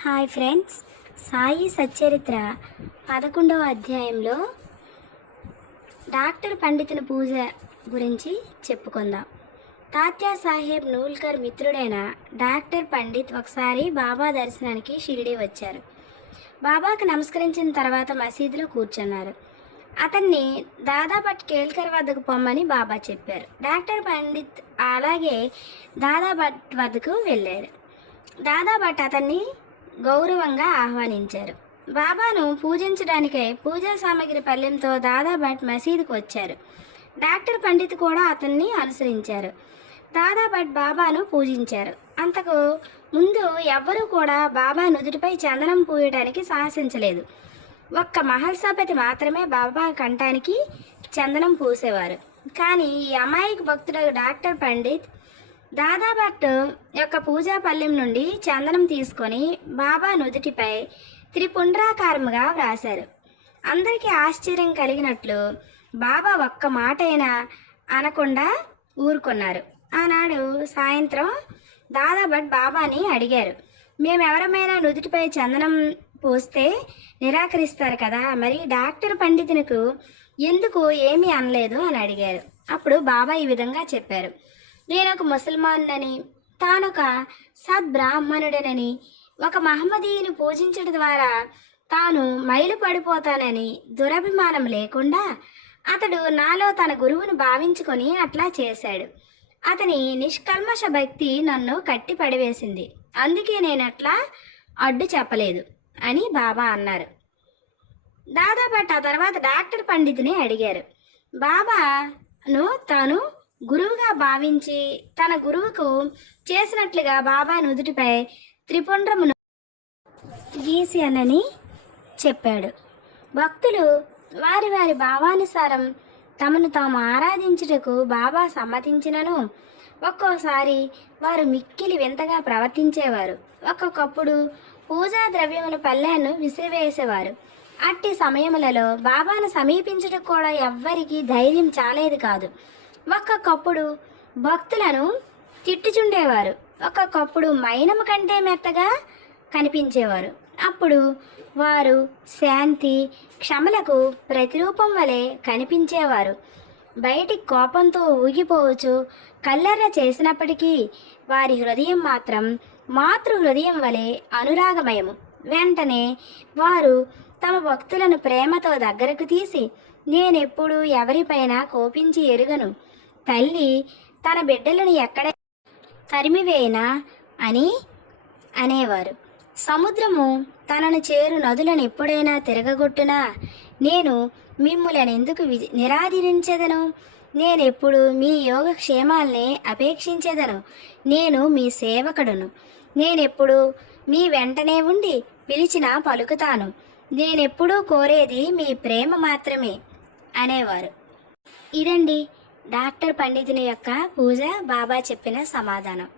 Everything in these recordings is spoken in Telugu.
హాయ్ ఫ్రెండ్స్, సాయి సచ్చరిత్ర 11వ అధ్యాయంలో డాక్టర్ పండితుని పూజ గురించి చెప్పుకుందాం. తాత్యా సాహెబ్ నూల్కర్ మిత్రుడైన డాక్టర్ పండిత్ ఒకసారి బాబా దర్శనానికి షిరిడీ వచ్చారు. బాబాకు నమస్కరించిన తర్వాత మసీదులో కూర్చున్నారు. అతన్ని దాదాభట్ కేల్కర్ వద్దకు పొమ్మని బాబా చెప్పారు. డాక్టర్ పండిత్ అలాగే దాదాభట్ వద్దకు వెళ్ళారు. దాదాభట్ అతన్ని గౌరవంగా ఆహ్వానించారు. బాబాను పూజించడానికై పూజా సామాగ్రి పళ్ళెంతో దాదాభట్ మసీదుకు వచ్చారు. డాక్టర్ పండిత్ కూడా అతన్ని అనుసరించారు. దాదాభట్ బాబాను పూజించారు. అంతకు ముందు ఎవ్వరూ కూడా బాబా నుదుటిపై చందనం పూయడానికి సాహసించలేదు. ఒక్క మహల్సాపతి మాత్రమే బాబా కంఠానికి చందనం పూసేవారు. కానీ ఈ అమాయక భక్తుడు డాక్టర్ పండిత్ దాదాభట్ యొక్క పూజా పళ్ళెం నుండి చందనం తీసుకొని బాబా నుదుటిపై త్రిపుండ్రాకారముగా వ్రాశారు. అందరికీ ఆశ్చర్యం కలిగినట్లు బాబా ఒక్క మాట అయినా అనకుండా ఊరుకున్నారు. ఆనాడు సాయంత్రం దాదాభట్ బాబాని అడిగారు, మేమెవరమైనా నుదుటిపై చందనం పూస్తే నిరాకరిస్తారు కదా, మరి డాక్టర్ పండితునికి ఎందుకు ఏమీ అనలేదు అని అడిగారు. అప్పుడు బాబా ఈ విధంగా చెప్పారు, నేను ఒక ముసల్మానునని, తానొక సద్బ్రాహ్మణుడనని, ఒక మహమ్మదీయుని పూజించడం ద్వారా తాను మైలు పడిపోతానని దురభిమానం లేకుండా అతడు నాలో తన గురువును భావించుకొని అట్లా చేశాడు. అతని నిష్కల్మష భక్తి నన్ను కట్టి పడివేసింది. అందుకే నేను అట్లా అడ్డు చెప్పలేదు అని బాబా అన్నారు. దాదాభట్ ఆ తర్వాత డాక్టర్ పండితుని అడిగారు. బాబాను తాను గురువుగా భావించి తన గురువుకు చేసినట్లుగా బాబా నుదుటిపై త్రిపుండ్రమును గీసి అనని చెప్పాడు. భక్తులు వారి వారి భావానుసారం తమను తాము ఆరాధించుటకు బాబా సమ్మతించినను ఒక్కోసారి వారు మిక్కిలి వింతగా ప్రవర్తించేవారు. ఒక్కొక్కప్పుడు పూజా ద్రవ్యముల పళ్ళెను విసిరివేసేవారు. అట్టి సమయములలో బాబాను సమీపించడం కూడా ఎవ్వరికీ ధైర్యం చాలేదు కాదు. ఒక్కొక్కప్పుడు భక్తులను తిట్టుచుండేవారు. ఒక్కొక్కప్పుడు మైనము కంటే మెత్తగా కనిపించేవారు. అప్పుడు వారు శాంతి క్షమలకు ప్రతిరూపం వలె కనిపించేవారు. బయటి కోపంతో ఊగిపోవచ్చు కల్లెర్ర చేసినప్పటికీ వారి హృదయం మాత్రం మాతృ హృదయం వలె అనురాగమయము. వెంటనే వారు తమ భక్తులను ప్రేమతో దగ్గరకు తీసి, నేనెప్పుడు ఎవరిపైన కోపించి ఎరుగను, తల్లి తన బిడ్డలను ఎక్కడ తరిమివేయనా అని అనేవారు. సముద్రము తనను చేరు నదులను ఎప్పుడైనా తిరగగొట్టునా నేను మిమ్ములను ఎందుకు నిరాదరించెదను? నేనెప్పుడు మీ యోగక్షేమాల్ని అపేక్షించెదను. నేను మీ సేవకుడును. నేనెప్పుడు మీ వెంటనే ఉండి పిలిచినా పలుకుతాను. నేనెప్పుడూ కోరేది మీ ప్రేమ మాత్రమే అనేవారు. ఇదండి డాక్టర్ పండితుని యొక్క పూజ బాబా చెప్పిన సమాధానం.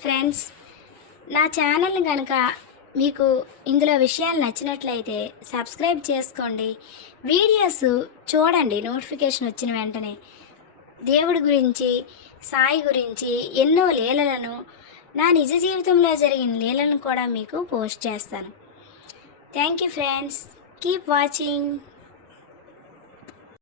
ఫ్రెండ్స్, నా ఛానల్ని కనుక మీకు ఇందులో విషయాలు నచ్చినట్లయితే సబ్స్క్రైబ్ చేసుకోండి. వీడియోస్ చూడండి నోటిఫికేషన్ వచ్చిన వెంటనే. దేవుడి గురించి, సాయి గురించి ఎన్నో లీలలను, నా నిజ జీవితంలో జరిగిన లీలను కూడా మీకు పోస్ట్ చేస్తాను. Thank you friends, keep watching.